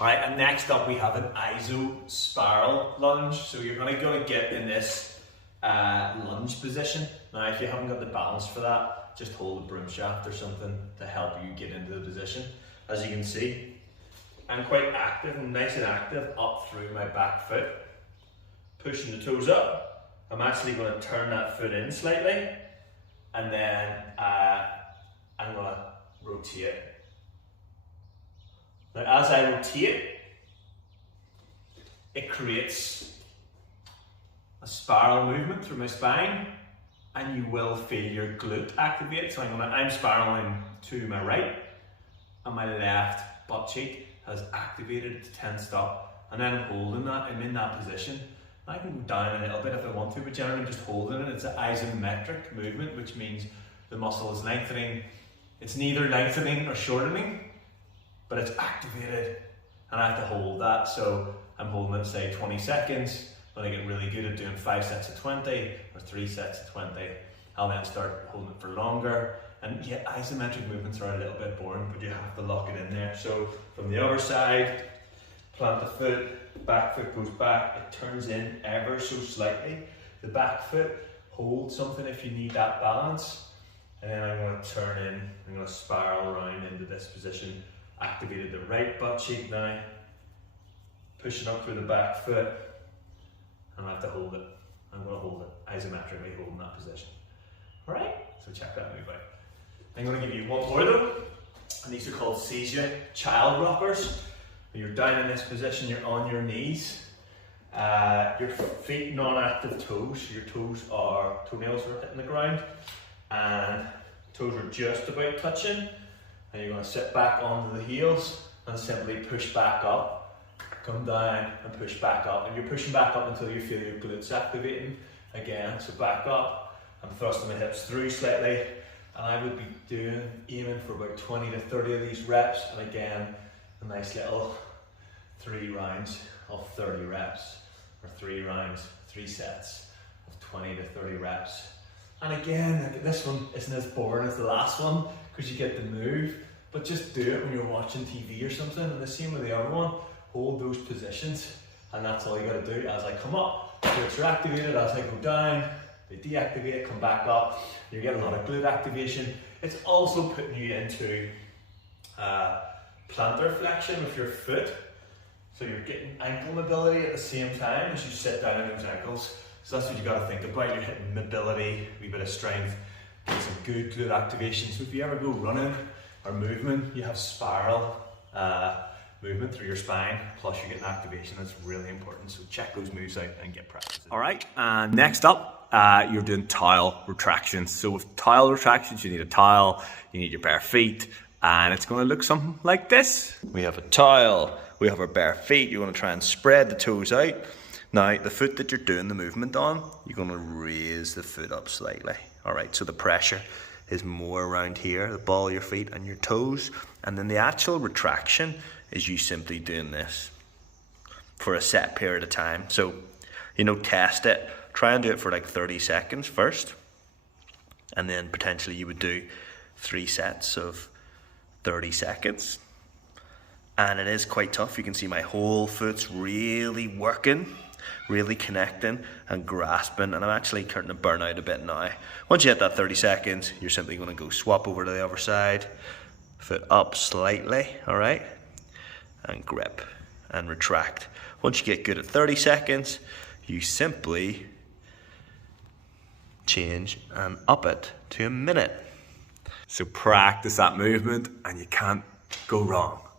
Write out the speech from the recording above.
All right, and next up we have an iso spiral lunge. So you're gonna get in this lunge position. Now, if you haven't got the balance for that, just hold a broom shaft or something to help you get into the position. As you can see, I'm quite active and nice and active up through my back foot, pushing the toes up. I'm actually going to turn that foot in slightly, and then I'm going to rotate. Now, as I rotate, it creates a spiral movement through my spine, and you will feel your glute activate. So I'm spiraling to my right, and my left butt cheek has activated to 10 stop, and then I'm holding that. I'm in that position. I can go down a little bit if I want to, but generally I'm just holding it. It's an isometric movement, which means the muscle is lengthening. It's neither lengthening or shortening, but it's activated, and I have to hold that. So I'm holding it, say 20 seconds. When I get really good at doing 5 sets of 20 or 3 sets of 20, I'll then start holding it for longer. And yeah, isometric movements are a little bit boring, but you have to lock it in there. So from the other side, plant the foot, back foot goes back, it turns in ever so slightly. The back foot holds something if you need that balance. And then I'm going to turn in, I'm going to spiral around into this position. Activated the right butt cheek now, pushing up through the back foot, and I have to hold it. I'm going to hold it, isometrically holding that position. All right, so check that move out. I'm going to give you one more though, and these are called Seza Child Rockers. When you're down in this position, you're on your knees, your feet non-active toes, your toenails are hitting the ground, and toes are just about touching, and you're going to sit back onto the heels and simply push back up, come down and push back up, and you're pushing back up until you feel your glutes activating again. So back up, I'm thrusting my hips through slightly, and I would be aiming for about 20 to 30 of these reps, and again, a nice little 3 rounds of 30 reps, or 3 rounds, 3 sets of 20 to 30 reps. And again, this one isn't as boring as the last one, because you get the move, but just do it when you're watching TV or something. And the same with the other one, hold those positions, and that's all you gotta do. As I come up, glutes are activated. As I go down, they deactivate, come back up. You're getting a lot of glute activation. It's also putting you into plantar flexion with your foot. So you're getting ankle mobility at the same time as you sit down on those ankles. So that's what you gotta think about. You're hitting mobility, a wee bit of strength, get some good glute activation. So if you ever go running or movement, you have spiral movement through your spine, plus you're getting activation. That's really important. So check those moves out and get practice. All right, and next up, you're doing towel retractions. So with towel retractions, you need a towel, you need your bare feet, and it's gonna look something like this. We have a towel, we have our bare feet. You're gonna try and spread the toes out. Now, the foot that you're doing the movement on, you're gonna raise the foot up slightly. All right, so the pressure is more around here, the ball of your feet and your toes. And then the actual retraction is you simply doing this for a set period of time. So, test it. Try and do it for like 30 seconds first. And then potentially you would do 3 sets of 30 seconds. And it is quite tough. You can see my whole foot's really working, really connecting and grasping, and I'm actually starting to burn out a bit now. Once you hit that 30 seconds, you're simply going to go swap over to the other side, foot up slightly, all right, and grip and retract. Once you get good at 30 seconds, you simply change and up it to a minute. So practice that movement and you can't go wrong.